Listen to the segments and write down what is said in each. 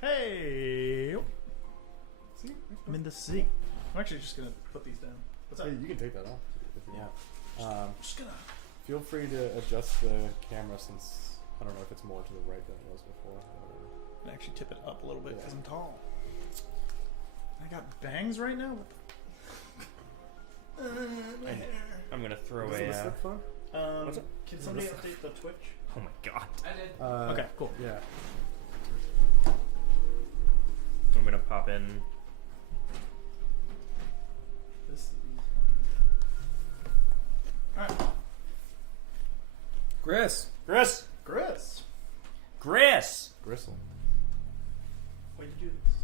Hey! See? I'm in the sea. I'm actually just gonna put these down. What's up? Hey, you can take that off. I'm just gonna... Feel free to adjust the camera since I don't know if it's more to the right than it was before. I'm gonna actually tip it up a little bit because I'm tall. I got bangs right now? What the... my hair. I'm gonna throw Is it the a... slip phone? What's up? Can somebody update the Twitch? Oh my god. I did. Okay, cool. Yeah. I'm gonna pop in... This is Alright. Gris! Gris! Gristle. Why'd you do this?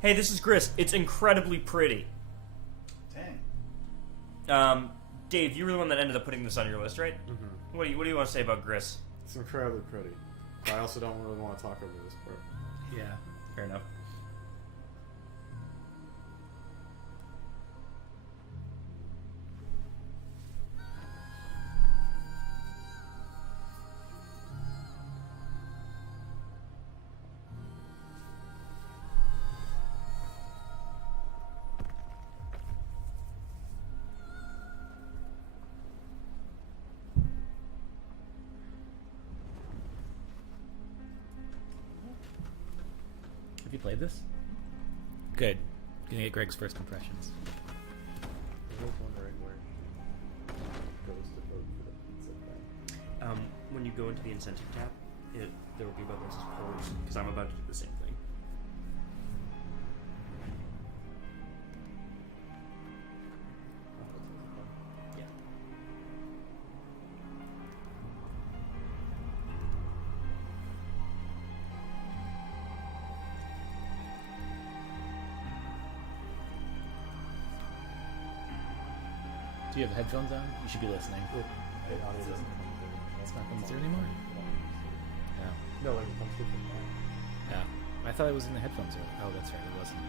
Hey, this is Gris. It's incredibly pretty. Dang. Dave, you were the one that ended up putting this on your list, right? Mm-hmm. What do you want to say about Gris? It's incredibly pretty. But I also don't really want to talk over this part. Yeah, fair enough. Have you played this? Good. Gonna get Greg's first impressions. I was wondering where she goes to vote for the pizza thing. When you go into the incentive tab, there will be buttons as polls, because I'm about to do the same thing. Yeah. Do you have headphones on? You should be listening. It audio doesn't come through. It's not coming through anymore? No. No, like it comes through from that. Yeah. I thought it was in the headphones. Oh, that's right. It wasn't.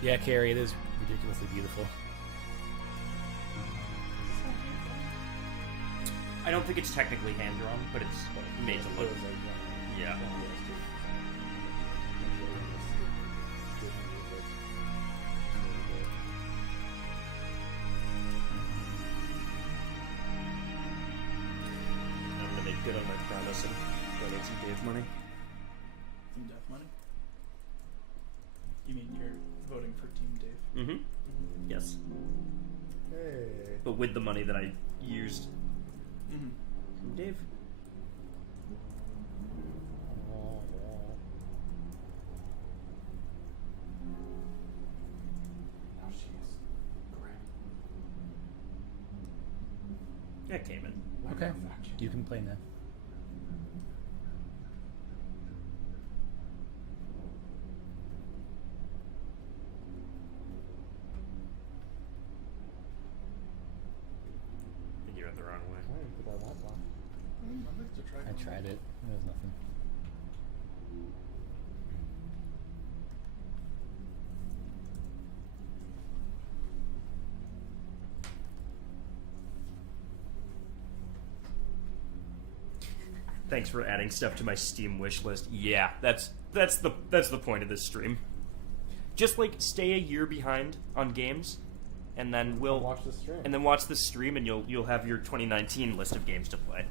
Yeah, Carrie, it is ridiculously beautiful. I don't think it's technically hand-drawn, but it's made to look... Yeah. I'm gonna make good on my promise and donate some Dave money. Team Death money? You mean you're voting for Team Dave? Mm-hmm. Yes. Hey. But with the money that I used Mm-hmm. from Dave. Now she is great. Yeah, it came in. Okay. You can play now. You went the wrong way. I didn't put that light on. I'd like to try I tried it. There was nothing. Thanks for adding stuff to my Steam wish list. Yeah, that's the point of this stream. Just like stay a year behind on games, and then we'll Watch the stream. and then watch the stream, and you'll have your 2019 list of games to play.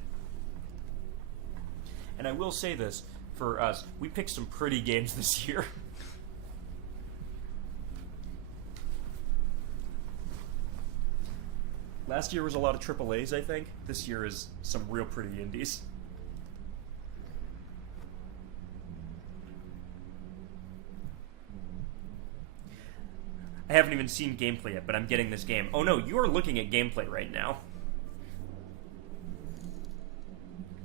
And I will say this for us: we picked some pretty games this year. Last year was a lot of AAAs, I think. This year is some real pretty indies. I haven't even seen gameplay yet, but I'm getting this game. Oh no, you are looking at gameplay right now.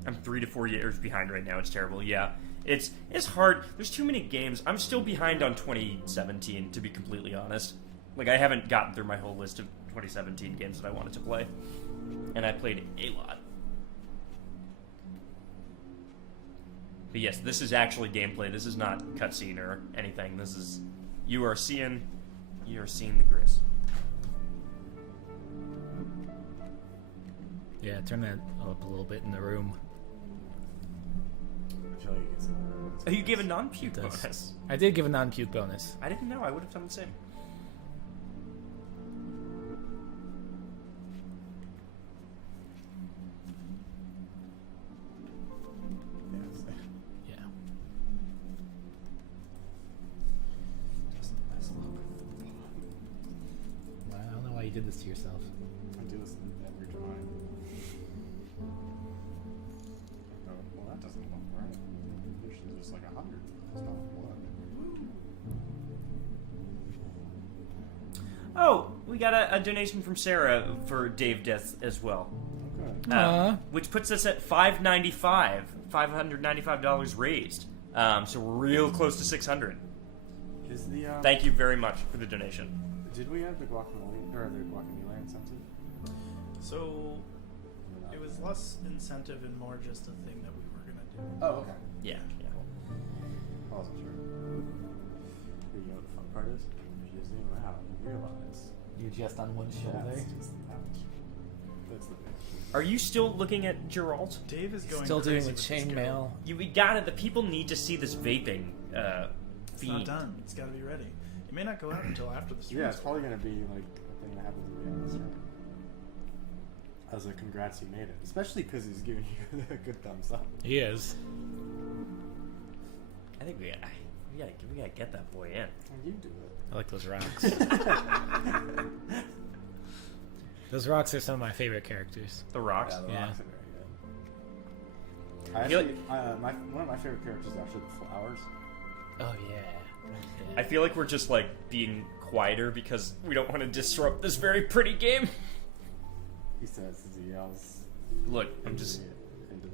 I'm 3 to 4 years behind right now. It's terrible. Yeah, it's hard. There's too many games. I'm still behind on 2017, to be completely honest. Like, I haven't gotten through my whole list of 2017 games that I wanted to play, and I played a lot. But yes, this is actually gameplay. This is not cutscene or anything. This is you are seeing the Gris. Yeah, turn that up a little bit in the room. I feel like it gets more. Oh, you gave a non-puke It does. bonus. I did give a non-puke bonus. I didn't know. I would have done the same. Yes. Yeah. Just a nice look. Well, I don't know why you did this to yourself. I do this every time. I go, well, that doesn't look right. Usually there's like 100. It's not one. Oh, we got a donation from Sarah for Dave Death as well. Okay. Which puts us at $595 raised. So we're real close to 600. Is the Thank you very much for the donation. Did we have the guacamole or the guacamole incentive? So it was less incentive and more just a thing that we were gonna do. Oh, okay. Yeah. I wasn't sure. You know what the fun part is? If you zoom out, you realize You're just on one that's just ouch. That's the big. Are you still looking at Geralt? Dave is going Still doing crazy the with this chainmail. We got it. The people need to see this vaping It's feed. not done. It's got to be ready. It may not go out until after the stream. Yeah, it's probably gonna be like a thing that happens at the end of the stream. As a congrats, you made it. Especially because he's giving you a good thumbs up. He is. I think we gotta get that boy in. And you do it. I like those rocks. Those rocks are some of my favorite characters. The rocks. Yeah, the Yeah. rocks are very good. I feel actually, one of my favorite characters is actually the flowers. Oh, yeah. I feel like we're just like being quieter because we don't want to disrupt this very pretty game. He says as he yells. Look, I'm just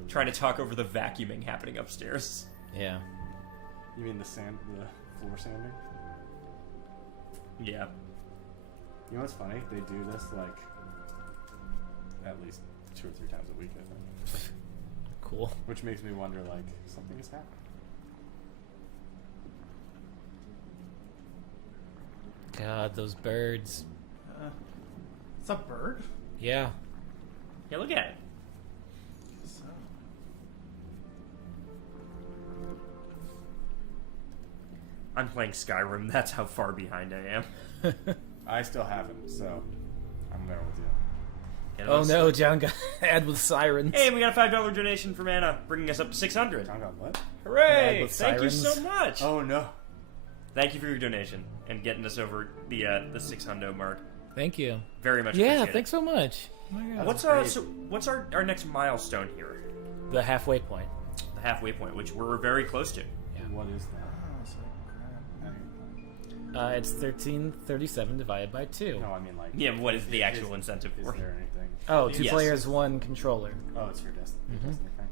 trying to talk over the vacuuming happening upstairs. Yeah. You mean the floor sanding? Yeah. You know what's funny? They do this like at least 2 or 3 times a week, I think. Cool. Which makes me wonder, like, something is happening. God, those birds. It's a bird. Yeah. Yeah, look at it. So, I'm playing Skyrim. That's how far behind I am. I still haven't, so I'm there with you. Yeah, Oh those- no, John got ad with sirens. Hey, we got a $5 donation from Anna, bringing us up to 600. John got what? Hooray! with Thank you sirens. so much. Oh no. Thank you for your donation and getting us over the 600 mark. Thank you. Very much. Yeah, appreciate thanks so much. Oh my it. God. What's our next milestone here? The halfway point. The halfway point, which we're very close to. What is that? oh, so It's 1337 divided by 2. No, I mean like. Yeah, what is the actual incentive Is for? there anything? Oh, 2 Yes. players, 1 controller. Oh, it's your Destiny. Mhm. Destiny thing.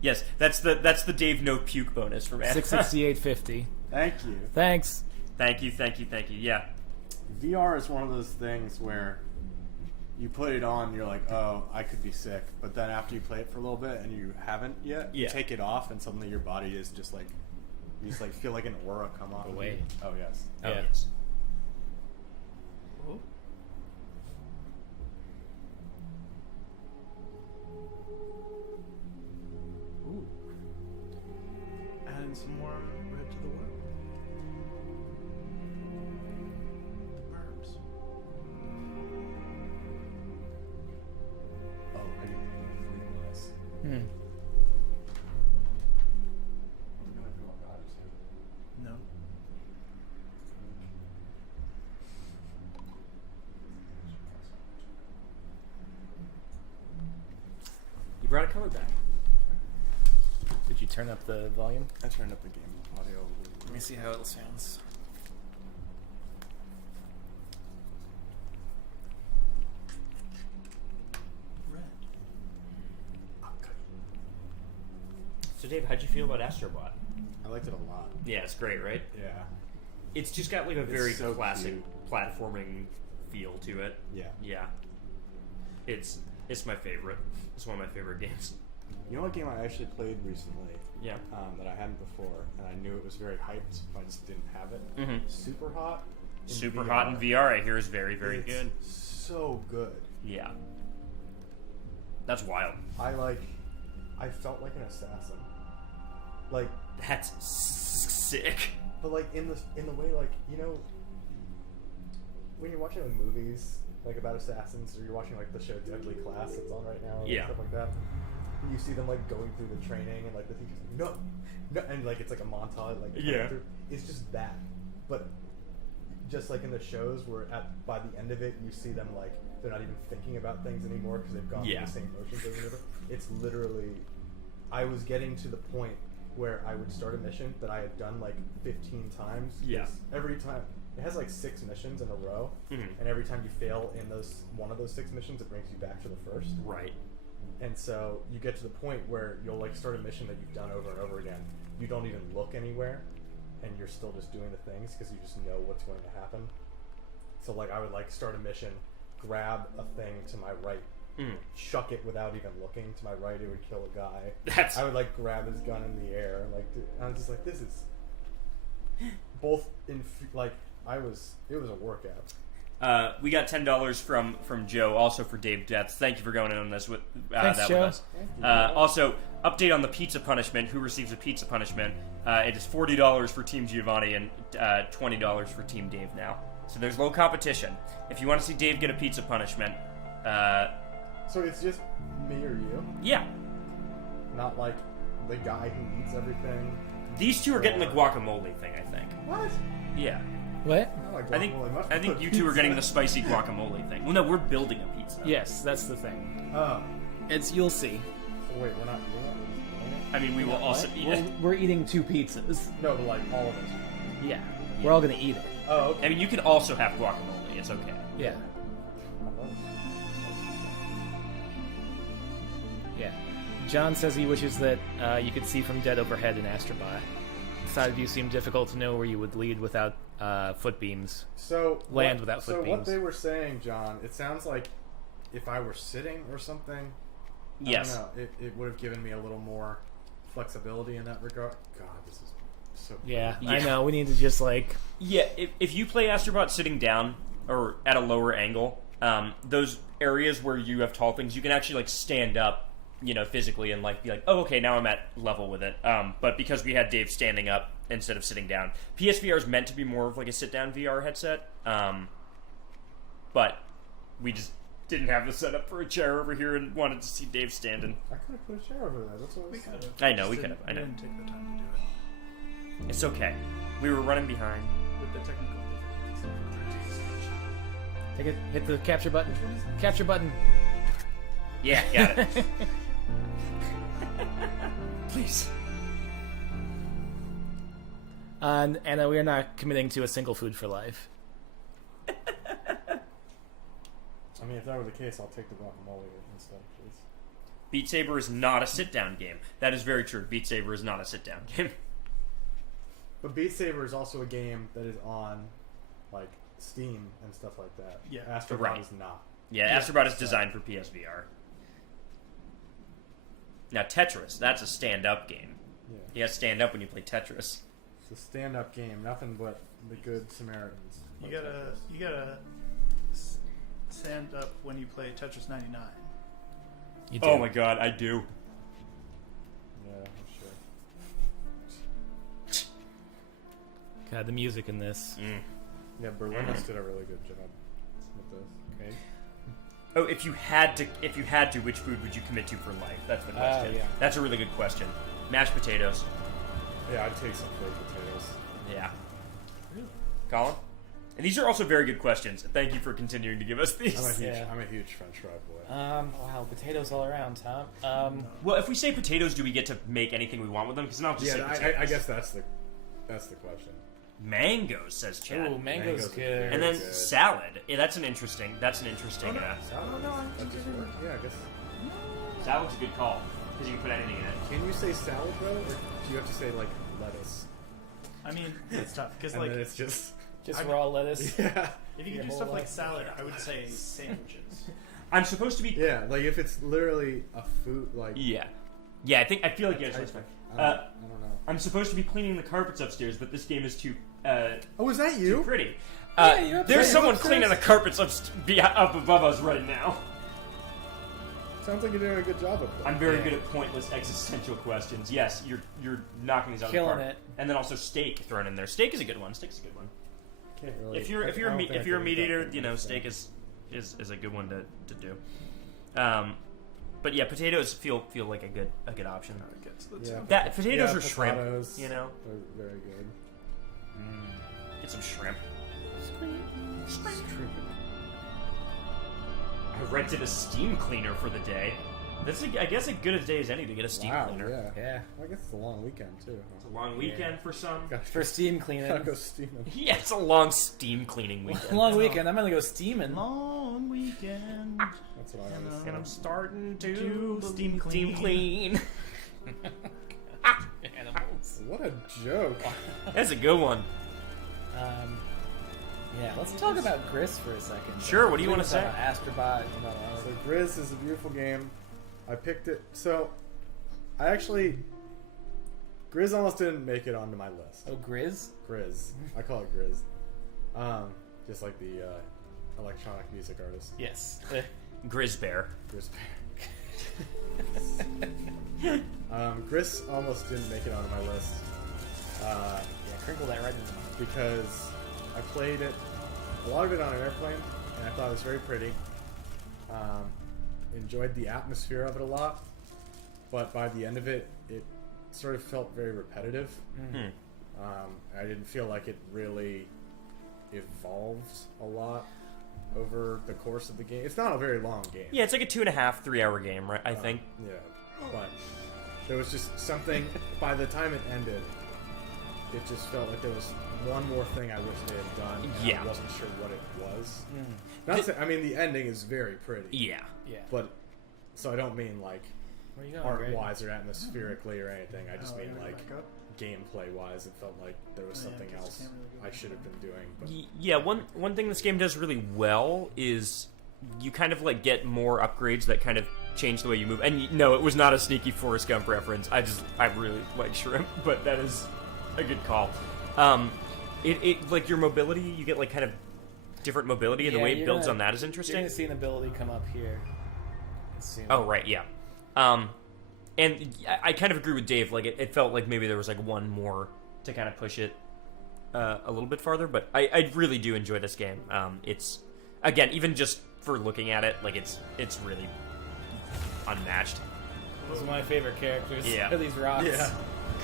Yes, that's the Dave no puke bonus from Anna. 668.50. Thank you. Thanks. Thank you. Yeah. VR is one of those things where you put it on, you're like, oh, I could be sick. But then after you play it for a little bit and you haven't yet, you Yeah. take it off and suddenly your body is just like, you just like feel like an aura come off. of Away. you. Oh, yes. Oh, Yeah. yes. oh. Ooh. Adding some more red to the world. The burbs. Oh, I didn't realize. Hmm. We're gonna do our bodies here. No. You brought a color back. Did you turn up the volume? I turned up the game audio a little bit. Let me see how it sounds. Red. So Dave, how'd you feel about Astrobot? I liked it a lot. Yeah, it's great, right? Yeah. It's just got like a very so classic cute. platforming feel to it. Yeah. Yeah. It's my favorite. It's one of my favorite games. You know what game I actually played recently Yeah. that I hadn't before, and I knew it was very hyped, but I just didn't have it? Mm-hmm. Super Hot. in Super VR. hot in VR, I hear, is very, very It's good. So good. Yeah. That's wild. I felt like an assassin. Like, That's sick. but like in the way, like, you know, when you're watching like movies like about assassins, or you're watching like the show Deadly Class that's on right now, Yeah. and stuff like that, and you see them like going through the training, and like the teacher's like, no, and like it's like a montage, like Yeah. through. It's just that, but just like in the shows where by the end of it you see them like they're not even thinking about things anymore because they've gone Yeah. through the same motions over and over. It's literally, I was getting to the point where I would start a mission that I had done like 15 times. Yeah. Every time it has like 6 missions in a row, and every time you fail in one of those 6 missions, it brings you back to the first. Right. And so you get to the point where you'll like start a mission that you've done over and over again. You don't even look anywhere, and you're still just doing the things because you just know what's going to happen. So like I would like start a mission, grab a thing to my right, chuck it without even looking to my right, it would kill a guy. I would like grab his gun in the air, and like I was just like, this is both like it was a workout. We got $10 from Joe, also for Dave Deaths. Thank you for going in on this with Thanks, that Joe. with us. Also, update on the pizza punishment. Who receives a pizza punishment? It is $40 for Team Giovanni and $20 for Team Dave now. So there's low competition. If you want to see Dave get a pizza punishment, So it's just me or you, yeah, not like the guy who eats everything. these two are getting the guacamole thing. I think. What? Yeah, What? I like I think guacamole much I think more you than two are getting the pizza. spicy guacamole thing. Well, no, we're building a pizza. Yes, that's the thing. Oh, You'll see. so wait, we're not doing it. We're just doing it. I mean, we will also eat it. We're eating 2 pizzas. No, but like all of us. Yeah. We're all gonna eat it. Oh, okay. I mean, you can also have guacamole. It's okay. Yeah. Yeah. John says he wishes that you could see from dead overhead in Astrobot. The side of you seemed difficult to know where you would lead without foot beams. So Land without foot So what beams. they were saying, John, it sounds like if I were sitting or something, Yes. I don't know, it would have given me a little more flexibility in that regard. God, this is so. Yeah, Yeah. I know. We need to just like. Yeah, if you play Astrobot sitting down or at a lower angle, those areas where you have tall things, you can actually like stand up, you know, physically and like be like, oh, okay, now I'm at level with it. But because we had Dave standing up instead of sitting down, PSVR is meant to be more of like a sit-down VR headset. But we just didn't have the setup for a chair over here and wanted to see Dave standing. I could have put a chair over there. That's what I We was could saying. have. I know, we could have. I know. didn't take the time to do it. It's okay. We were running behind. With the technical difficulties. Take it. Hit the capture button. Capture button. Yeah, got it. Please. And we're not committing to a single food for life. I mean, if that were the case, I'll take the guacamole instead, please. Beat Saber is not a sit-down game. That is very true. Beat Saber is not a sit-down game. But Beat Saber is also a game that is on, like, Steam and stuff like that. Yeah. Astrobot Right. is not. Yeah, Astrobot is designed for PSVR. Now Tetris, that's a stand-up game. Yeah. You gotta stand up when you play Tetris. It's a stand-up game, nothing but the good Samaritans. You gotta stand up when you play Tetris 99. You do. Oh my god, I do. Yeah, I'm sure. God, the music in this. Yeah, Berlinus did a really good job with this. Okay. Oh, if you had to, which food would you commit to for life? That's the question. yeah. That's a really good question. Mashed potatoes. Yeah, I'd take some baked potatoes. Yeah. Colin? And these are also very good questions. Thank you for continuing to give us these. I'm a huge French fry boy. Wow, potatoes all around, huh? Well, if we say potatoes, do we get to make anything we want with them? Because not just say Yeah, potatoes. I guess that's the question. Mangoes, says Chad. Ooh, mango's Mangoes are good. And then good. salad. Yeah, that's an interesting. Salad? That just works. Yeah, I guess. Salad's a good call because you can put anything in it. Can you say salad though, or do you have to say like lettuce? I mean, it's tough because And like then it's just Just raw lettuce. yeah, if you your can do whole stuff like life. salad, I would say sandwiches. I'm supposed to be. yeah. Like if it's literally a food, like Yeah. I feel like you guys. I Respect. don't know. I'm supposed to be cleaning the carpets upstairs, but this game is too Oh, is that too you? pretty. Yeah, you're There's upstairs. someone Upstairs? cleaning the carpets up above us right now. Sounds like you're doing a good job of that. I'm very good at pointless existential questions. Yes, you're knocking these out of the Killing park. it. And then also steak thrown in there. Steak is a good one. Steak's a good one. Can't really, If you're a meat eater, steak is a good one to do. But yeah, potatoes feel like a good option. That potatoes or shrimp, potatoes you know. They're very good. Get some shrimp. I rented a steam cleaner for the day. That's I guess as good a day as any to get a steam cleaner. Yeah. Well, I guess it's a long weekend too. It's a long weekend for some. For steam cleaning. Gotta go steaming. Yeah, it's a long steam cleaning weekend. Long weekend. I'm gonna go steaming. Long weekend. That's what I was. And I'm starting to Do steam clean. Animals. What a joke. That's a good one. Yeah, let's talk about Gris for a second. Sure, what do you want to say? Astrobot. So Gris is a beautiful game. I picked it. So Gris almost didn't make it onto my list. Oh, Gris? Gris. I call it Gris. Just like the electronic music artist. Yes. Grizz Bear. Gris Gris almost didn't make it onto my list. Yeah, crinkle that right in the mouth. Because I played it, a lot of it on an airplane, and I thought it was very pretty. Enjoyed the atmosphere of it a lot, but by the end of it, it sort of felt very repetitive. I didn't feel like it really evolved a lot over the course of the game. It's not a very long game. Yeah, it's like a 2.5, 3 hour game, right? I think. Yeah, but there was just something, by the time it ended, it just felt like there was one more thing I wish they had done, and I wasn't sure what it was. I mean, the ending is very pretty. Yeah. But, so I don't mean, like, Where you going, art-wise or atmospherically or anything. I just mean, like, gameplay-wise, it felt like there was something else I should have been doing. But Yeah, one thing this game does really well is you kind of, like, get more upgrades that kind of change the way you move. And, no, it was not a sneaky Forrest Gump reference. I really like shrimp, but that is a good call. It like your mobility, you get like kind of different mobility, and the way it builds on that is interesting. You're gonna see an ability come up here. Oh right, yeah. And I kind of agree with Dave. Like it felt like maybe there was like one more to kind of push it a little bit farther. But I really do enjoy this game. It's again, even just for looking at it, like it's really unmatched. Those are my favorite characters. Yeah. These rocks. yeah.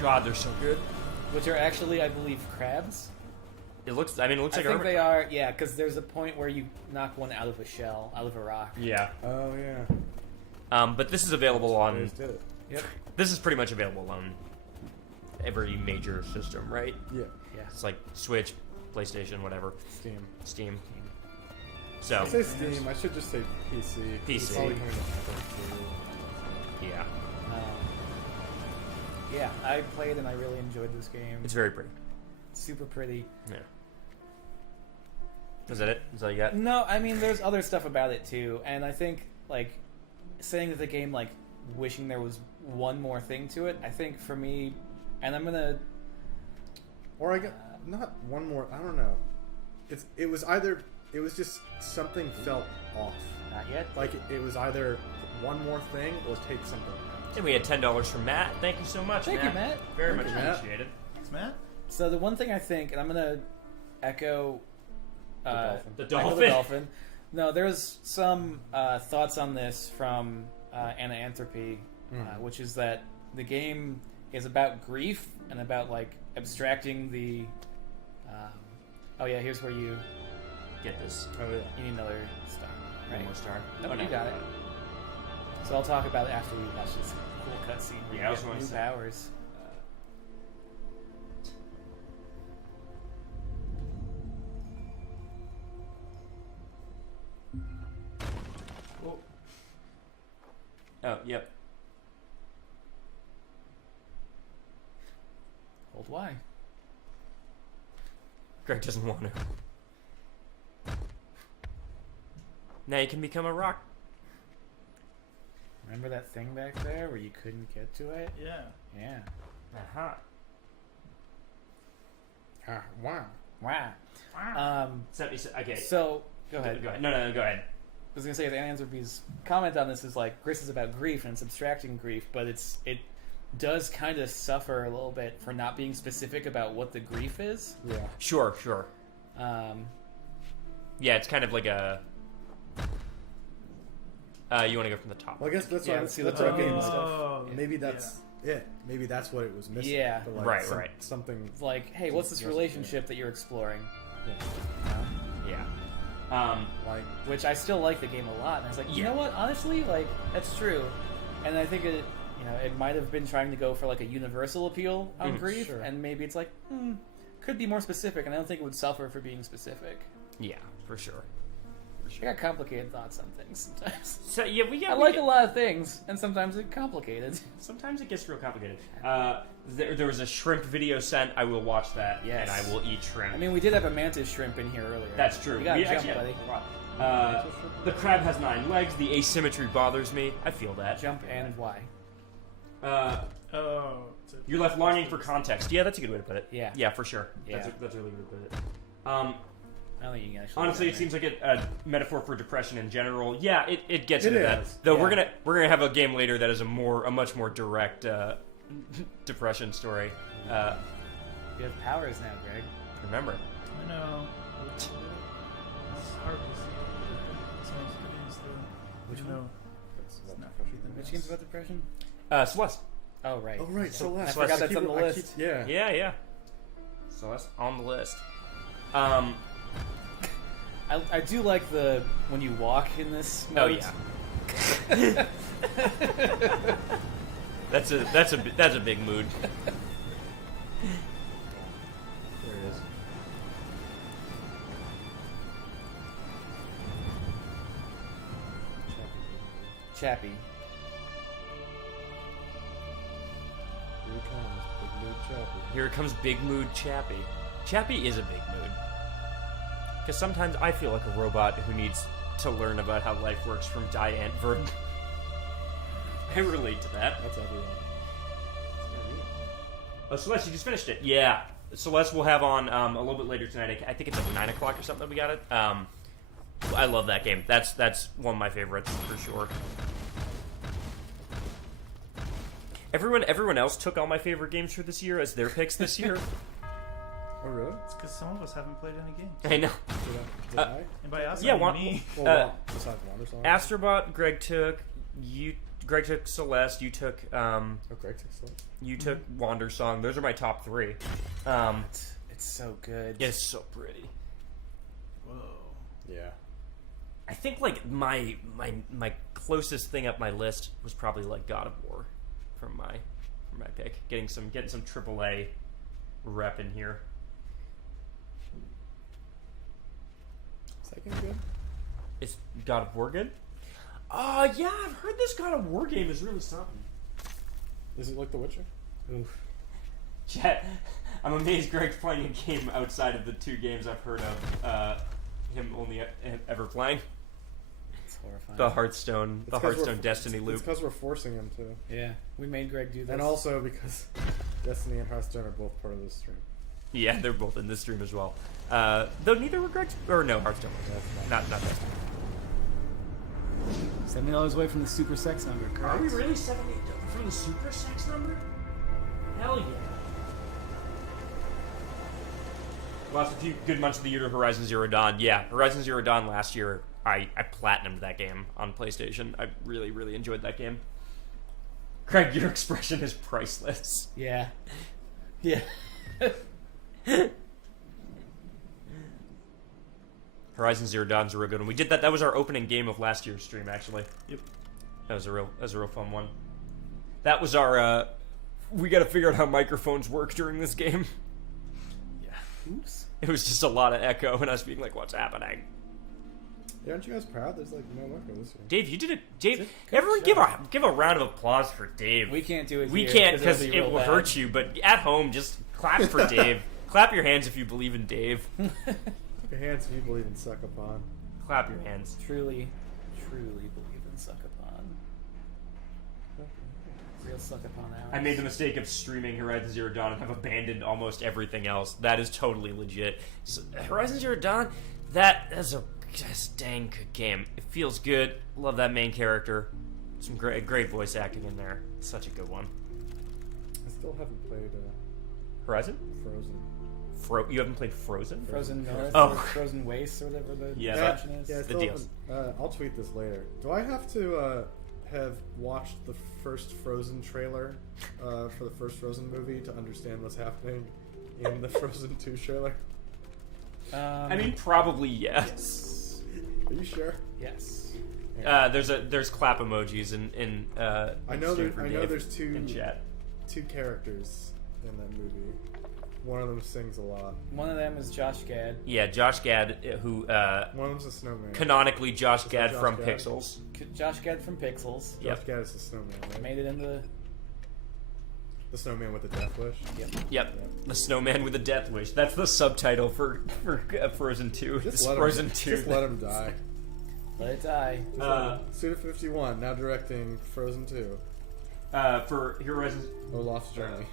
God, they're so good. Which are actually, I believe, crabs. It looks. I mean, it looks I like think they are. Yeah, because there's a point where you knock one out of a shell, out of a rock. Yeah. Oh, yeah. But this is available on. Always did it. Yep. This is pretty much available on every major system, right? Yeah. Yeah. It's like Switch, PlayStation, whatever, Steam. So I say Steam. I should just say PC. It's PC. probably coming to Apple too. yeah, Yeah, I played and I really enjoyed this game. it's very pretty. Super pretty. Yeah. Is that it? Is that all you got? No, I mean, there's other stuff about it too, and I think like saying that the game, like wishing there was one more thing to it. I think for me, and I'm gonna, Or I got not one more. I don't know. It was just something felt off. not yet. Like it was either one more thing or take something out. And we had $10 from Matt. Thank you so much, Thank you, Matt. Very Thank much you, Matt. appreciated. Thanks, Matt. So the one thing I think, and I'm gonna echo dolphin. The echo dolphin. the dolphin. No, there's some thoughts on this from Ananthropy, which is that the game is about grief and about like abstracting the. Oh yeah, here's where you Get this. Oh yeah. you need another star, right? One more star. Nope, Oh, no. you got it. So I'll talk about it after we watch this cool cutscene. Where Yeah, I you was get gonna new say. powers. Oh, yep. Hold Y. Greg doesn't want to. Now you can become a rock. Remember that thing back there where you couldn't get to it? Yeah. Yeah. Aha. Wow. Wow. Okay. So go ahead. Go ahead. No, go ahead. was gonna say that Anthropy's comment on this is like Gris is about grief and it's abstracting grief, but it does kind of suffer a little bit for not being specific about what the grief is. Yeah. Sure. Um, Yeah, it's kind of like a. You want to go from the top? Well, I guess that's Yeah, what, let's see the that's what I broken mean. stuff. Oh, Maybe that's it. Maybe that's what it was missing. Yeah. But, like, Right. Something. it's like, hey, what's this relationship that you're exploring? Yeah. Yeah. Like. Which I still like the game a lot, and I was like, you know what? Honestly, like that's true, and I think it, it might have been trying to go for like a universal appeal on grief, Sure. and maybe it's like, could be more specific, and I don't think it would suffer for being specific. Yeah, for sure. I got complicated thoughts on things sometimes. So yeah, I like a lot of things, and sometimes it's complicated. Sometimes it gets real complicated. There was a shrimp video sent. I will watch that, Yes. and I will eat shrimp. I mean, we did have a mantis shrimp in here earlier. That's true. You gotta jump, actually buddy. had a lot. The crab has 9 legs. The asymmetry bothers me. I feel that. Jump and why? Oh. You're left longing for context. Yeah, that's a good way to put it. Yeah. Yeah, for sure. Yeah. That's a really good way to put it. I don't think you can actually. Honestly, do it that, seems like a metaphor for depression in general. Yeah, it gets It into that. is. Though Yeah. we're gonna have a game later that is a much more direct depression story. You have powers now, Greg. Remember, I know. It's hard to see. Someone's gonna use the. Which you one? know, That's it's not Which game's about depression? Celeste. Oh right. Oh right, Celeste. I forgot that's on the list. Yeah. Yeah. Celeste on the list. I do like the when you walk in this Oh mode. yeah. That's a big mood. There it is. Chappie. Here he comes, big mood Chappie. Here comes big mood Chappie. Chappie is a big mood. Because sometimes I feel like a robot who needs to learn about how life works from Diane Verd. I relate to that. That's everyone. Oh, Celeste, you just finished it. Yeah. Celeste will have on a little bit later tonight. I think it's like 9 o'clock or something that we got it. I love that game. That's one of my favorites for sure. Everyone else took all my favorite games for this year as their picks this year. Oh really? It's because some of us haven't played any games. I know. Did I? And by us, yeah, I mean me. Well, besides Wonder Song. Astrobot, Greg took. Greg took Celeste. You took. Oh, Greg took Celeste. You took Wander Song. Those are my top 3. It's so good. It's so pretty. Whoa. Yeah. I think like my closest thing up my list was probably like God of War from my pick. Getting some AAA rep in here. Second good. Is God of War good? Yeah, I've heard this God of War game is really something. Is it like The Witcher? Oof. Chat, I'm amazed Greg's playing a game outside of the 2 games I've heard of him only ever playing. It's horrifying. The Hearthstone Destiny It's loop. because we're forcing him to. Yeah, we made Greg do this. And also because Destiny and Hearthstone are both part of this stream. Yeah, they're both in this stream as well. Though neither were Greg's, or no, Hearthstone. Not Destiny. $70 away from the super sex number, correct? Are we really 70 from the super sex number? Hell yeah. Lost a few good months of the year to Horizon Zero Dawn. Yeah, Horizon Zero Dawn last year, I platinumed that game on PlayStation. I really, really enjoyed that game. Craig, your expression is priceless. Yeah. Yeah. Horizon Zero Dawn's a real good one. We did that. That was our opening game of last year's stream, actually. Yep. That was a real fun one. That was our. We got to figure out how microphones work during this game. Yeah. Oops. It was just a lot of echo and us being like, "What's happening?" Yeah, aren't you guys proud? There's like no echo this year. Dave, you did it. Dave, Good everyone job. give a round of applause for Dave. We can't do it. We here can't because it'll it be real will bad. hurt you. But at home, just clap for Dave. Clap your hands if you believe in Dave. Your hands if you believe in suck upon. Clap your hands. Truly believe in suck upon. Real suck upon hours. I made the mistake of streaming Horizon Zero Dawn and have abandoned almost everything else. That is totally legit. So, Horizon Zero Dawn, that is a just dang good game. It feels good. Love that main character. Some great voice acting in there. Such a good one. I still haven't played Horizon? Frozen. You haven't played Frozen? Frozen North Oh. or Frozen Waste or whatever the Yeah, caption is. Yeah, I The still deals. haven't, I'll tweet this later. Do I have to have watched the first Frozen trailer for the first Frozen movie to understand what's happening in the Frozen 2 trailer? I mean, probably yes. Are you sure? Yes. There's clap emojis in I know exchange for Dave there's in chat. two characters in that movie. One of them sings a lot. One of them is Josh Gad. Yeah, Josh Gad, who One of them's a snowman. canonically Josh Is Gad that from Josh Gad? Pixels. Josh Gad from Pixels. Josh Yep. Gad is the snowman, right? Made it into The snowman with the death wish. Yep. Yep, the snowman with a death wish. That's the subtitle for Frozen 2. Just It's let Frozen him, 2. Just let him die. Let It Die. Suda51 now directing Frozen 2. For Olaf's Journey.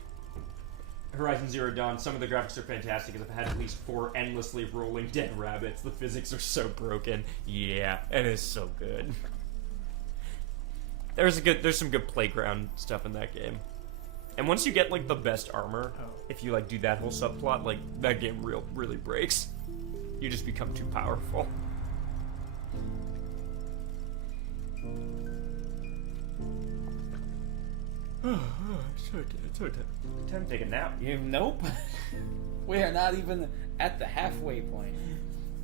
Horizon Zero Dawn, some of the graphics are fantastic because I've had at least 4 endlessly rolling dead rabbits. The physics are so broken. Yeah, it is so good. There's some good playground stuff in that game. And once you get like the best armor, if you like do that whole subplot, like that game really breaks. You just become too powerful. So time to take a nap. Nope. We are not even at the halfway point.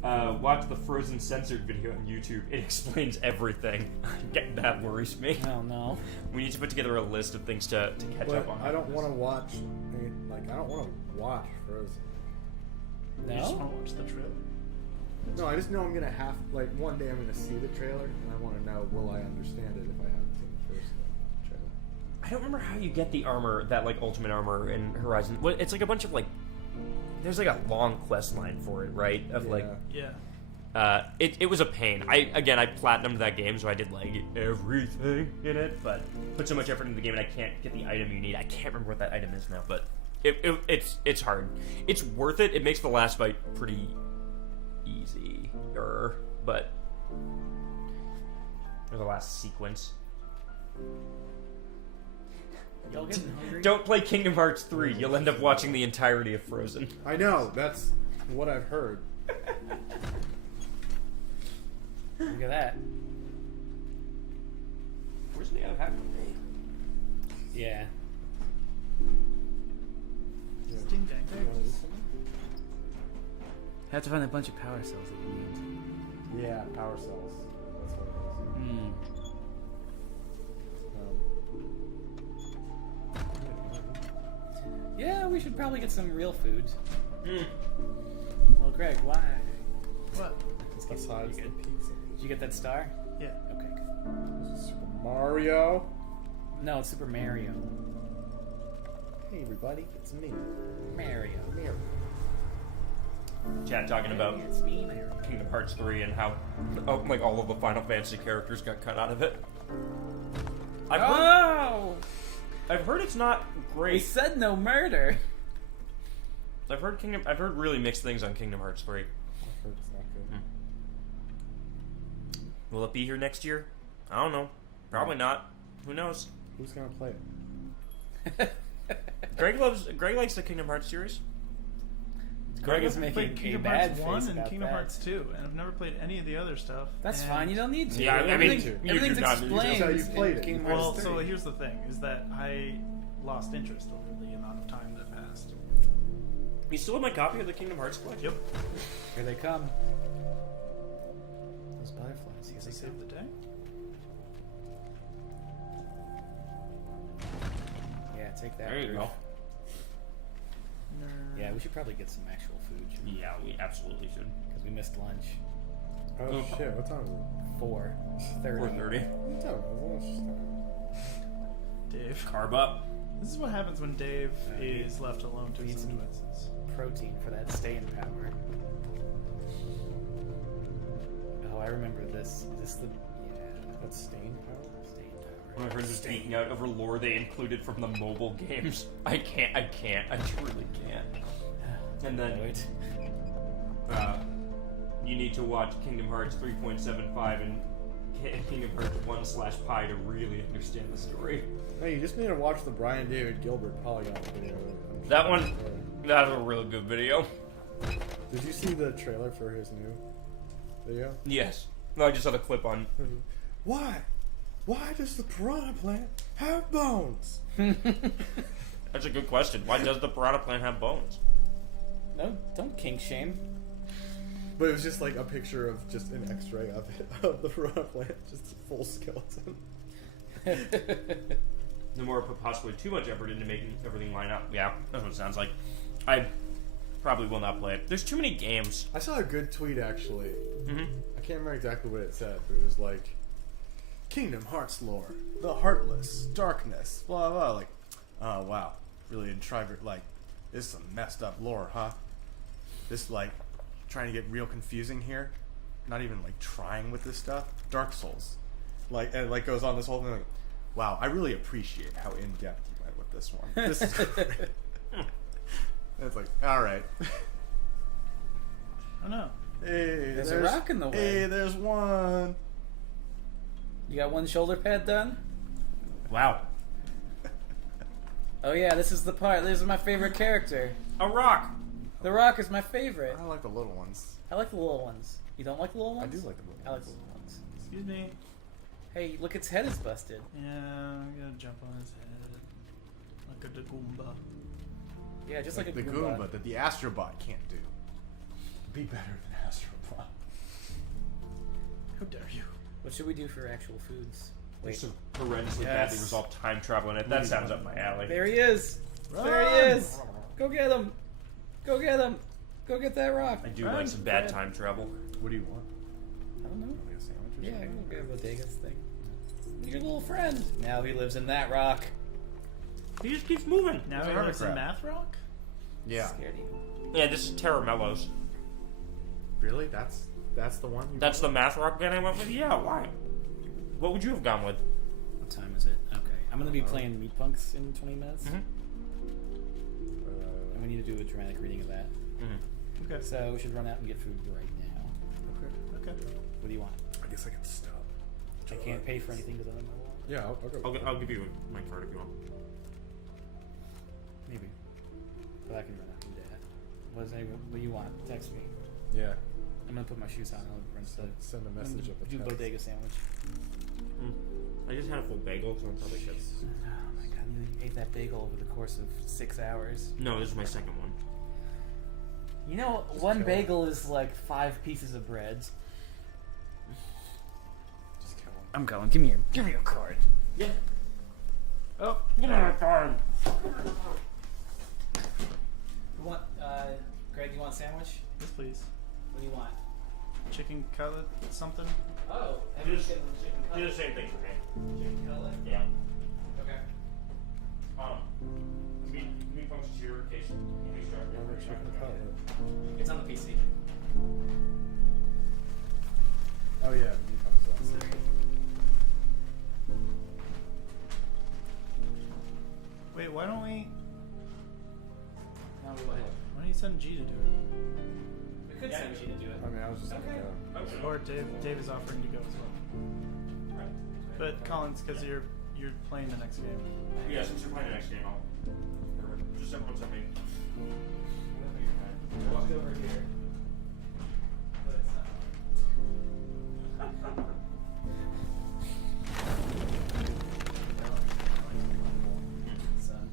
Watch the Frozen censored video on YouTube. It explains everything. That worries me. Oh no. We need to put together a list of things to catch But up on. I don't want to watch. I don't want to watch Frozen. You just No? want to watch the trailer. No, I just know I'm gonna have one day I'm gonna see the trailer, and I want to know will I understand it if I haven't seen the first trailer. I don't remember how you get the armor, that like ultimate armor in Horizon. What? It's like a bunch of like. There's like a long quest line for it, right? Of like. Yeah. It was a pain. I platinumed that game, so I did like everything in it, but put so much effort into the game and I can't get the item you need. I can't remember what that item is now, but it's hard. It's worth it. It makes the last fight pretty easy, but or the last sequence. Y'all getting hungry? Don't play Kingdom Hearts 3. You'll end up watching the entirety of Frozen. I know that's what I've heard. Look at that. Where's the other half? Yeah. Ding dang dang. Have to find a bunch of power cells that you need. Yeah, power cells. That's what it is. Yeah, we should probably get some real food. Mm. Well, Greg, why? What? Besides the pizza. Did you get that star? Yeah. Okay, good. This is Super Mario. No, it's Super Mario. Hey everybody, it's me. Mario. Chat talking about It's me, Mario. Kingdom Hearts 3 and how like all of the Final Fantasy characters got cut out of it. I've heard it's not We great. said no murder. I've heard really mixed things on Kingdom Hearts 3. I've heard it's not good. Will it be here next year? I don't know. Probably not. Who knows? Who's gonna play it? Greg likes the Kingdom Hearts series. Greg is I've making played a Kingdom bad Hearts face 1 and about Kingdom that. Hearts 2, and I've never played any of the other stuff. That's and- fine. You don't need to. Yeah, I mean, Everything- you everything's do not need to. explained. That's how you played in it. Kingdom Well, Hearts so 3. here's the thing: is that I lost interest over the amount of time that passed. You still have my copy of the Kingdom Hearts collection? Yep. Here they come. Those butterflies. Here Does they it save come. the day? Yeah, take that. There you go. Yeah, we should probably get some actual food Yeah, we absolutely should. because we missed lunch. Oh shit, what time is it? 4:30. 4:30. What time is it? Dave. Carb up. This is what happens when Dave he- is left alone to he his needs own some- devices. Protein for that staying power. Oh, I remember this. Is this the? Yeah, That's staying power. staying power. My friends are speaking out over lore they included from the mobile games. I can't. I truly can't. And then Wait. you need to watch Kingdom Hearts 3.75 and Kingdom Hearts 1/Pi to really understand the story. Hey, you just need to watch the Brian David Gilbert Polygon video. That one, that's a really good video. Did you see the trailer for his new video? Yes. No, I just saw the clip on. Why? Why does the piranha plant have bones? That's a good question. Why does the piranha plant have bones? No, don't kink shame. But it was just like a picture of just an X-ray of it, of the piranha plant, just a full skeleton. The more put possibly too much effort into making everything line up. Yeah, that's what it sounds like. I probably will not play it. There's too many games. I saw a good tweet actually. Mm-hmm. I can't remember exactly what it said, but it was like, Kingdom Hearts lore, the Heartless, darkness, blah blah. Like, oh wow, really didn't try. Like, this is some messed up lore, huh? This like trying to get real confusing here. Not even like trying with this stuff. Dark Souls, like, and it like goes on this whole thing. Like, wow, I really appreciate how in depth you went with this one. This is great. And it's like, all right. Oh no. Hey, There's a rock in the way. Hey, there's one. You got one shoulder pad done? Wow. Oh yeah, this is the part. This is my favorite character. A rock. The Rock is my favorite. I like the little ones. I like the little ones. You don't like the little I ones? do like the little ones. I like the little ones. Excuse me. Hey, look, its head is busted. Yeah, I'm gonna jump on his head. Like a Goomba. Yeah, just like a the Goomba. Goomba that the Astrobot can't do. Be better than Astrobot. How dare you? What should we do for actual foods? There's Wait, some horrendously Yes. badly resolved time travel in it. That sounds up my alley. there he is. There he is. Go get him. Go get him. Go get that rock. I do Run, like some bad Fred. time travel. What do you want? I don't know. Like a sandwich or Yeah, something? go get Bodega's thing. Your little friend. Now he lives in that rock. He just keeps moving. Now It's a he lives in hermit Math Rock? Yeah. Scared of you. Yeah, this is Terramellos. Really? That's the one? You That's the want? math rock band I went with? Yeah, why? What would you have gone with? What time is it? Okay. I'm going to be playing Meat Punks in 20 minutes. Mm-hmm. And we need to do a dramatic reading of that. Mm-hmm. Okay. So we should run out and get food right now. Okay. What do you want? I guess I can stop. I can't pay for anything because I don't know what. Yeah, I'll go. I'll give you my card if you want. Maybe. But I can run out and do that. What do you want? Text me. Yeah. I'm going to put my shoes on. I'll run to Send a message up a do text. bodega sandwich. I just had a full bagel, so I'm probably good. Oh my god, you ate that bagel over the course of 6 hours. No, this is my second one. You know, Just one kill bagel is like 5 pieces of bread. Just kill him. I'm going. Give me your card. Yeah. Oh, Give me my card. You want, Greg, you want a sandwich? yes, please. What do you want? Chicken cutlet, something. Oh, Do the same thing for me. Chicken cutlet? Yeah. Okay. Meat functions to your case. You start Another chicken cutlet. It's on the PC. Oh yeah, the meat pucks sauce. Wait, why don't we? No, we will. Why don't you send G to do it? We could send you to do it. I mean, I was just Okay. gonna go. Or Dave is offering to go as well. But Collins, because you're playing the next game. Yeah, since you're playing the next game, I'll. Just everyone send me. Walked over here. But it's not. Son.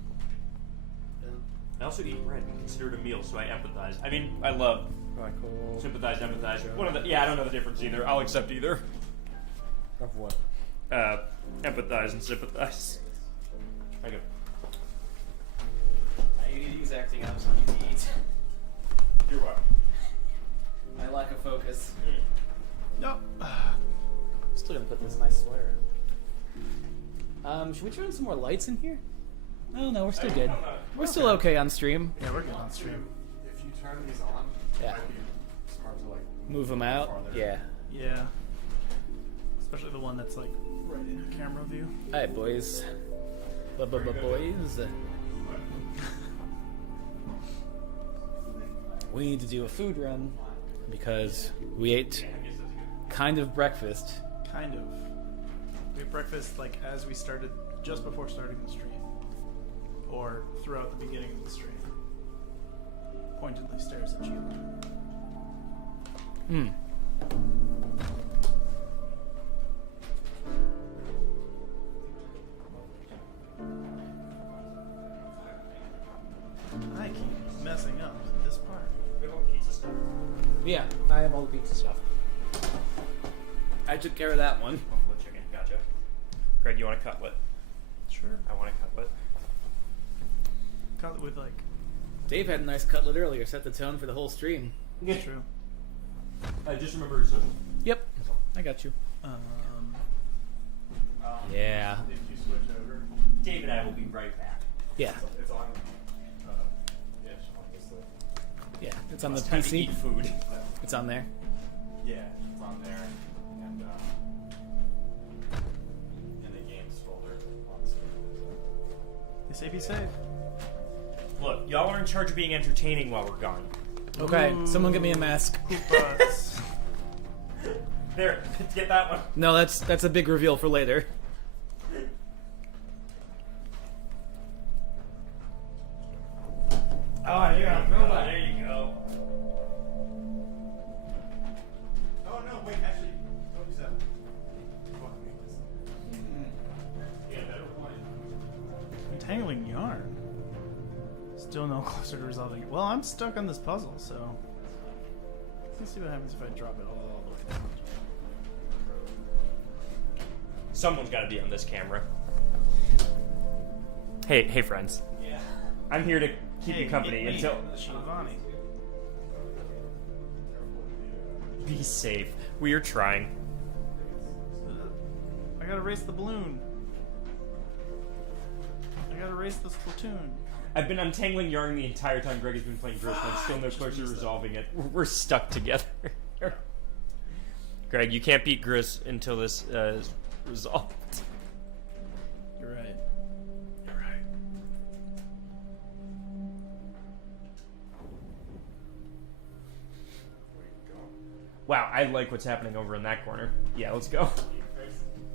I also eat bread and consider it a meal, so I empathize. I mean, I love Michael. sympathize, empathize. One of the, yeah, I don't know the difference either. I'll accept either. Of what? Empathize and sympathize. I go. You need to use acting out so you can eat. You're welcome. My lack of focus. No. Still gonna put this nice sweater on. Should we turn on some more lights in here? Oh no, we're still good. We're still okay on stream. Yeah, we're good on stream. If you turn these on, Yeah. it might be smart to like Move them out. farther. Yeah. Yeah. Especially the one that's like right in camera view. Alright, boys. Boys. We need to do a food run. because we ate kind of breakfast. Kind of. We had breakfast like as we started, just before starting the stream, or throughout the beginning of the stream. Pointedly stares at you. Hmm. I keep messing up this part. Yeah, I have all the pizza stuff. I took care of that one. Buffalo chicken, gotcha. Greg, you want a cutlet? Sure. I want a cutlet. Cutlet with like. Dave had a nice cutlet earlier, set the tone for the whole stream. It's true. I just remember. So. Yep, I got you. Yeah. If you switch over, Dave and I will be right back. Yeah, it's on. Yeah, it's on this thing. yeah. It's on the It's time to PC. eat food. It's on there. Yeah, it's on there, and in the games folder on the screen. They say be safe. Look, y'all are in charge of being entertaining while we're gone. Okay, someone get me a mask. Butts. There, get that one. No, that's a big reveal for later. Oh, yeah, robot. There you go. Oh no, wait, actually, don't use that. Yeah, better one. Entangling yarn. Still no closer to resolving it. Well, I'm stuck on this puzzle, so let's see what happens if I drop it all the way down. Someone's got to be on this camera. Hey, friends. Yeah. I'm here to keep you company meet me, until. Shivani. Be safe. We are trying. I gotta race the balloon. I gotta race the platoon. I've been untangling yarn the entire time Greg has been playing Gris, and I'm still no closer to resolving it. We're stuck together. Greg, you can't beat Gris until this is resolved. You're right. You're right. Wow, I like what's happening over in that corner. Yeah, let's go.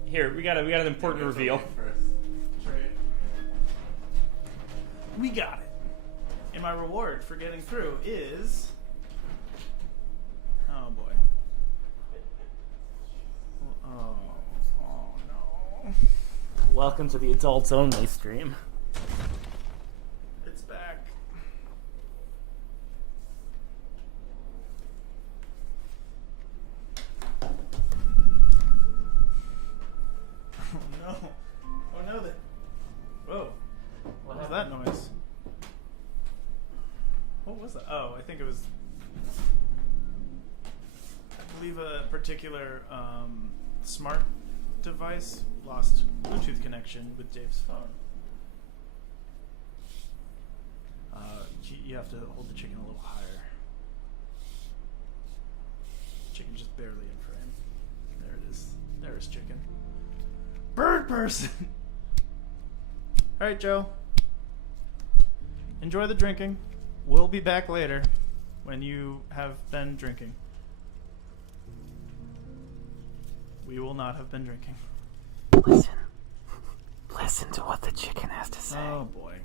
Here, we got an important reveal. We got it. And my reward for getting through is. Oh boy. Oh no. Welcome to the adults only stream. It's back. Oh no. Oh no. Whoa. What was that noise? What was that? Oh, I think it was. I believe a particular smart device lost Bluetooth connection with Dave's phone. You have to hold the chicken a little higher. Chicken just barely in frame. There it is. There's chicken. Bird person! Alright, Joe. Enjoy the drinking. We'll be back later when you have been drinking. We will not have been drinking. Listen to what the chicken has to say. Oh boy.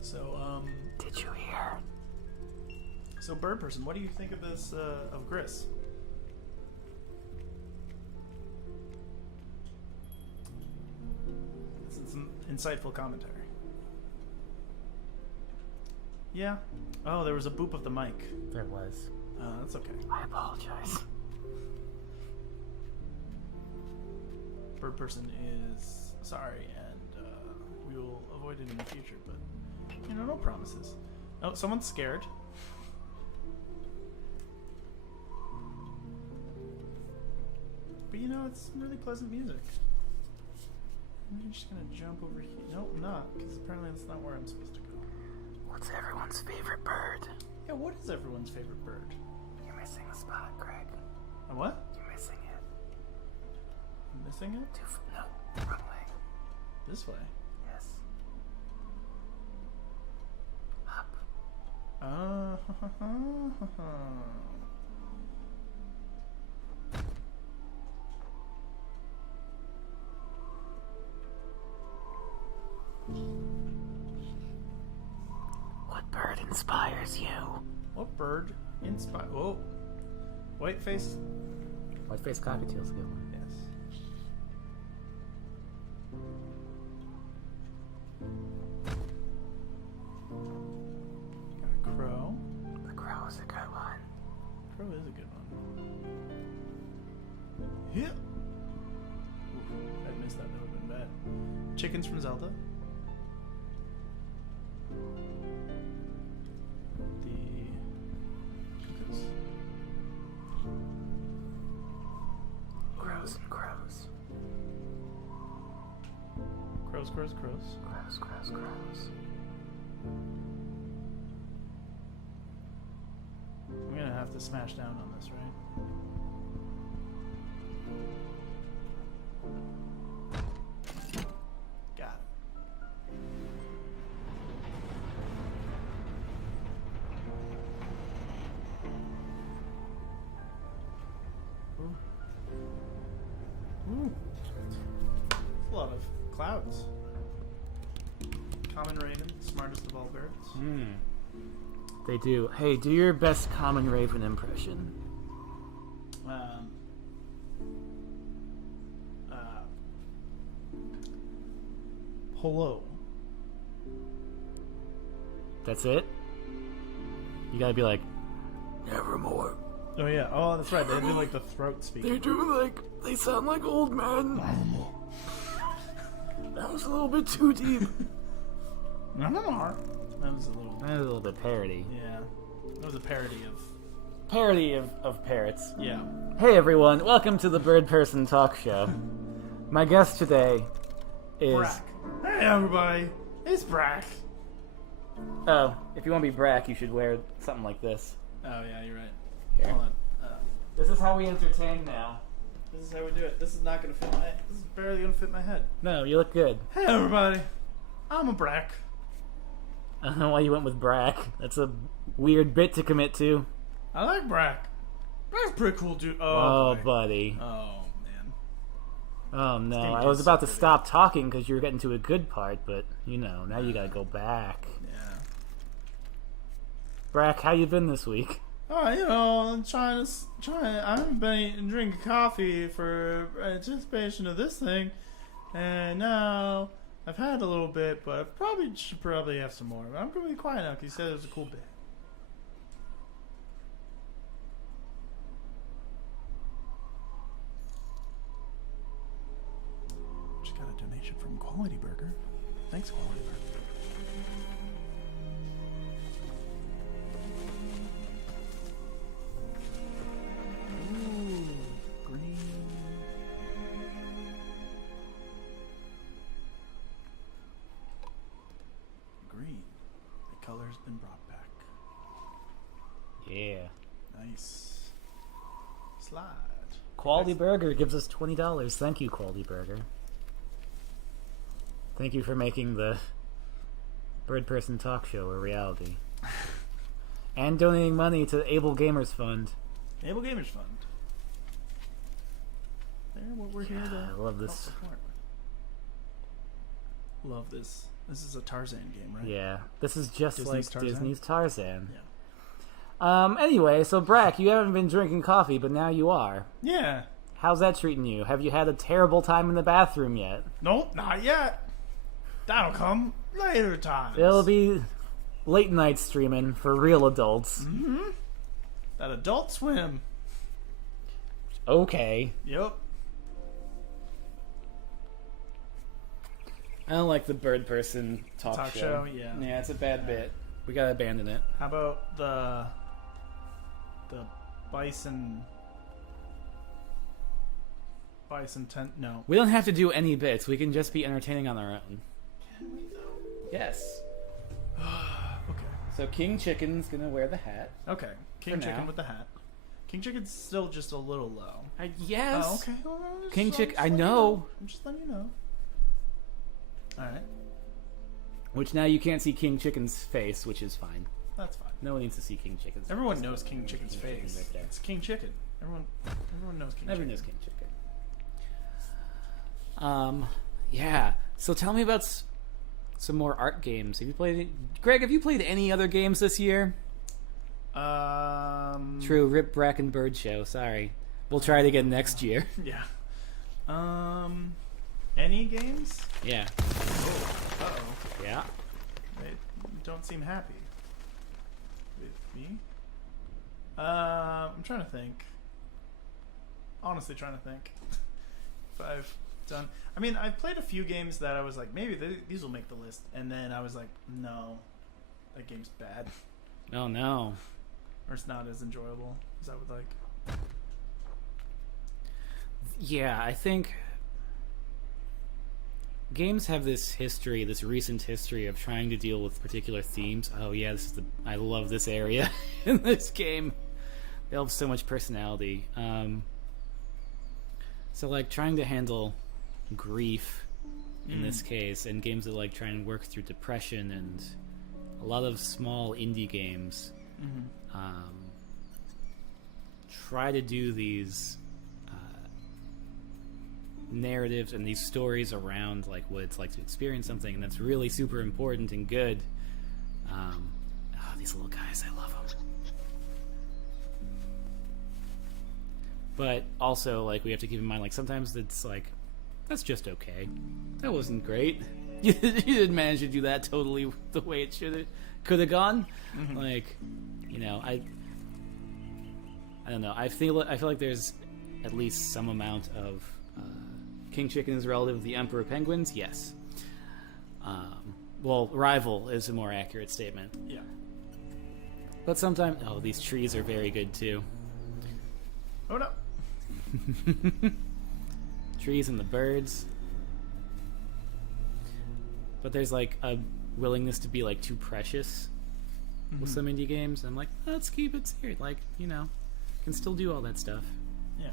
So, Did you hear? So, Bird Person, what do you think of this, of Gris? This is some insightful commentary. Yeah. Oh, there was a boop of the mic. There was. That's okay. I apologize. Bird Person is sorry, and we will avoid it in the future, but, you know, no promises. Oh, someone's scared. But, you know, it's really pleasant music. I'm just gonna jump over here. Nope, not, because apparently that's not where I'm supposed to go. What's everyone's favorite bird? Yeah, what is everyone's favorite bird? You're missing a spot, Greg. A what? You're missing it. I'm missing it? No, wrong way. This way. Yes. Uh, What bird inspires you? what bird inspire? Oh, white face. White-faced cockatiel's a good one. Yes. Got a crow. The crow is a good one. Crow is a good one. Yeah. Oof, I'd missed that. That would have been bad. Chickens from Zelda. The cuckoos. Crows and crows. Crows, crows, crows. Crows, crows, crows. I'm gonna have to smash down on this, right? Got it. Ooh. Ooh. That's a lot of clouds. Common raven, smartest of all birds. They do. Hey, do your best common raven impression. Um, uh, hello. That's it? You gotta be like, nevermore. Oh yeah. Oh, that's right. They do like the throat speaking. They do like, they sound like old men. That was a little bit too deep. That was a little. That was a little bit parody. Yeah. That was a parody of. Parody of parrots. Yeah. Hey everyone, welcome to the Bird Person Talk Show. My guest today is... Brack. Hey everybody, it's Brack. Oh, if you want to be Brack, you should wear something like this. Oh yeah, you're right. Here. Hold on. This is how we entertain now. This is how we do it. This is not gonna fit my. This is barely gonna fit my head. No, you look good. Hey everybody, I'm a Brack. I don't know why you went with Brack. That's a weird bit to commit to. I like Brack. Brack's pretty cool, dude. Oh, boy. buddy. Oh man. Oh, no. game I was gets about to so stop talking because you were getting to a good part, but, you know, now you gotta go back. Yeah. Brack, how you been this week? Oh, you know, I'm trying. I haven't been eating, drinking coffee for anticipation of this thing, and now I've had a little bit, but I should have some more. I'm gonna be quiet now because you said it was a cool bit. Just got a donation from Quality Burger. Thanks, Quality Burger. Ooh, green. Green. The color's been brought back. Yeah. Nice. Slide. Quality Burger gives us $20. Thank you, Quality Burger. Thank you for making the Bird Person Talk Show a reality. And donating money to the Able Gamers Fund. Able Gamers Fund. They're what we're here to I love this. help support. Love this. This is a Tarzan game, right? Yeah, this is just Disney's like Tarzan? Disney's Tarzan. Yeah. Anyway, so Brack, you haven't been drinking coffee, but now you are. Yeah. How's that treating you? Have you had a terrible time in the bathroom yet? Nope, not yet. That'll come later times. It'll be late night streaming for real adults. Mm-hmm. That Adult Swim. Okay. Yep. I don't like the Bird Person talk Show, yeah. Yeah, it's a bad bit. We gotta abandon it. How about the bison tent? No. We don't have to do any bits. We can just be entertaining on our own. Can we though? Yes. Okay. So King Chicken's gonna wear the hat. Okay. King For Chicken now. with the hat. King Chicken's still just a little low. Yes. Oh, okay. Well, I'm just- King I'm Chick- just I letting you know. I'm just letting you know. All right. Which now you can't see King Chicken's face, which is fine. That's fine. No one needs to see King Chicken's face. Everyone knows King Chicken's King Chicken face. right there. It's King Chicken. Everyone knows King Everyone Chicken. knows King Chicken. Yeah. So tell me about some more art games. Have you played? Greg, have you played any other games this year? True. Rip Bracken Bird Show. Sorry. We'll try it again next year. Yeah. Any games? Yeah. Uh-oh. Yeah. They don't seem happy with me. I'm trying to think. Honestly, trying to think. If I've done. I mean, I've played a few games that I was like, maybe these will make the list, and then I was like, no, that game's bad, Oh no. or it's not as enjoyable as I would like. Yeah, I think games have this history, this recent history of trying to deal with particular themes. Oh yeah, I love this area in this game. They have so much personality. So like trying to handle grief in this case, and games that like try and work through depression, and a lot of small indie games try to do these narratives and these stories around like what it's like to experience something, and that's really super important and good. These little guys, I love them. But also, like, we have to keep in mind, like, sometimes it's like, that's just okay. That wasn't great. You didn't manage to do that totally the way it could have gone. Like, you know, I don't know. I feel like there's at least some amount of King Chicken is relative to the Emperor Penguins. Yes. Well, rival is a more accurate statement. Yeah. But sometimes, these trees are very good too. Oh no. Trees and the birds. But there's like a willingness to be like too precious with some indie games. I'm like, let's keep it serious. Like, you know, can still do all that stuff. Yeah.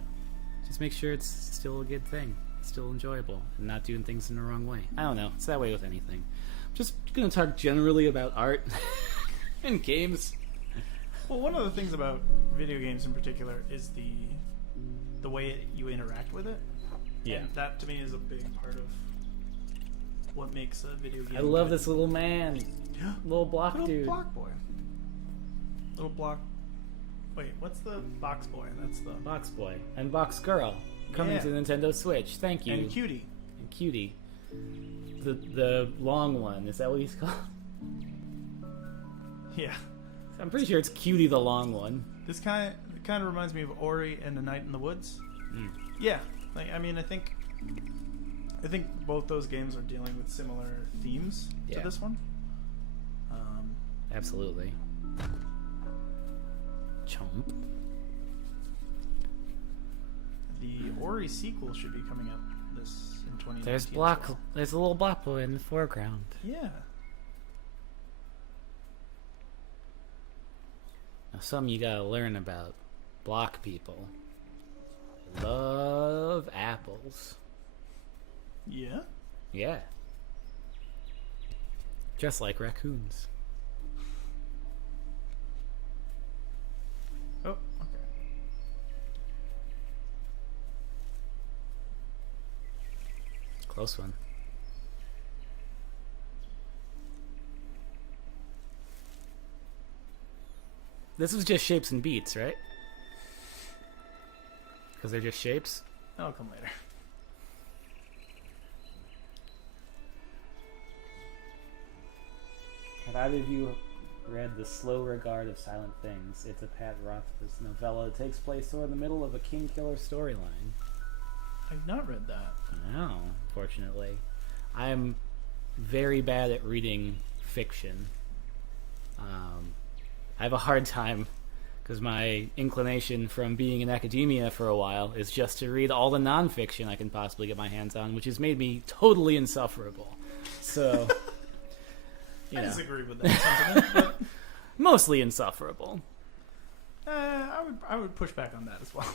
Just make sure it's still a good thing, still enjoyable, and not doing things in the wrong way. I don't know. It's that way with anything. I'm just gonna talk generally about art and games. Well, one of the things about video games in particular is the way you interact with it. Yeah. And that to me is a big part of what makes a video game. I love good. this little man, little block Little dude. block boy. Little block. Wait, what's the box boy? That's the Box boy and box girl coming Yeah. to Nintendo Switch. Thank you. and cutie. And cutie. The long one. Is that what he's called? Yeah. I'm pretty sure it's Cutie the long one. This kind of reminds me of Ori and A Night in the Woods. Yeah. Like, I mean, I think both those games are dealing with similar themes Yeah. to this one. Absolutely. Chomp. The Ori sequel should be coming out in 2019. There's a little block boy in the foreground. Yeah. Now, some you gotta learn about block people. They love apples. Yeah. Yeah. Just like raccoons. Oh, okay. Close one. This was just shapes and beats, right? Because they're just shapes? That'll come later. Have either of you read The Slow Regard of Silent Things? It's a Pat Rothfuss novella. It takes place sort of in the middle of a King Killer storyline. I've not read that. No, unfortunately. I'm very bad at reading fiction. I have a hard time because my inclination from being in academia for a while is just to read all the nonfiction I can possibly get my hands on, which has made me totally insufferable. So, I disagree with that sentiment, but mostly insufferable. I would push back on that as well.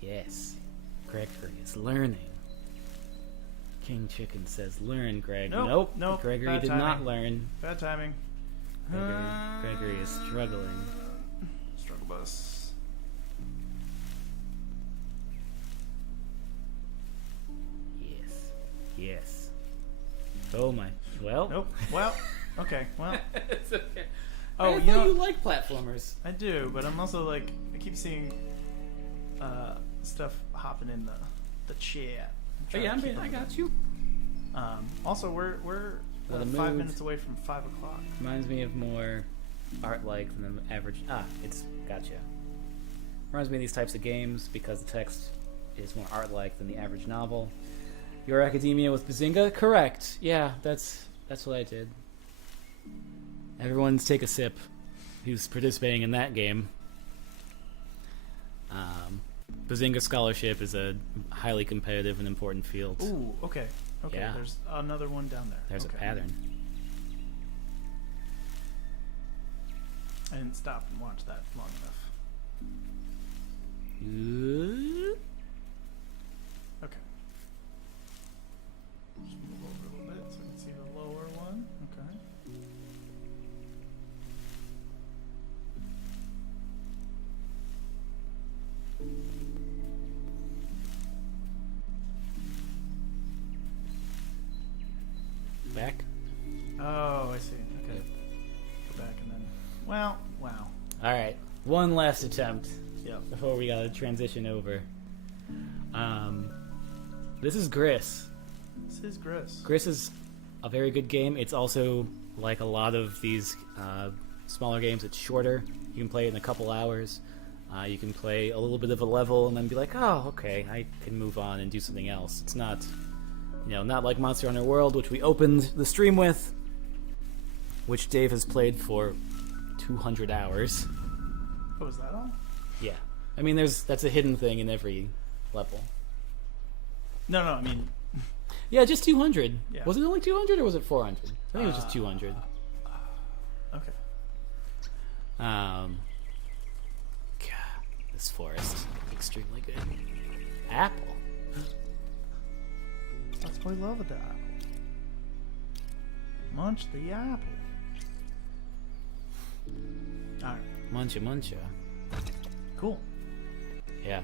Yes, Gregory is learning. King Chicken says, "Learn, Greg." Nope, nope, Gregory bad did timing. not learn. Bad timing. Gregory is struggling. Struggle bus. Yes. Oh my. Well. Nope. Well. Okay. Well. It's okay. Oh, I you thought know. you like platformers. I do, but I'm also like I keep seeing stuff hopping in the chat. Oh yeah, I got you. Also, we're Well, the 5 mood- minutes away from 5 o'clock. Reminds me of more art-like than the average. It's gotcha. Reminds me of these types of games because the text is more art-like than the average novel. Your Academia with Bazinga? Correct. Yeah, that's what I did. Everyone's take a sip who's participating in that game. Bazinga Scholarship is a highly competitive and important field. Ooh, okay. Okay, Yeah. there's another one down there. There's okay. a pattern. I didn't stop and watch that long enough. Ooh. Okay. Just move over a little bit so we can see the lower one. Okay. Back? Oh, I see. Okay. Go back and then. Well, wow. Alright. One last attempt Yep. before we gotta transition over. This is Gris. This is Gris. Gris is a very good game. It's also, like a lot of these smaller games, it's shorter. You can play it in a couple hours. You can play a little bit of a level and then be like, oh, okay, I can move on and do something else. It's not, not like Monster Hunter World, which we opened the stream with, which Dave has played for 200 hours. Oh, is that all? Yeah. I mean, that's a hidden thing in every level. No, I mean. Yeah, just 200. Yeah. Was it only 200 or was it 400? I think it was just 200. Okay. God, this forest extremely good. Apple. Let's play Love the Apple. Munch the apple. Alright. Muncha muncha. Cool. Yeah.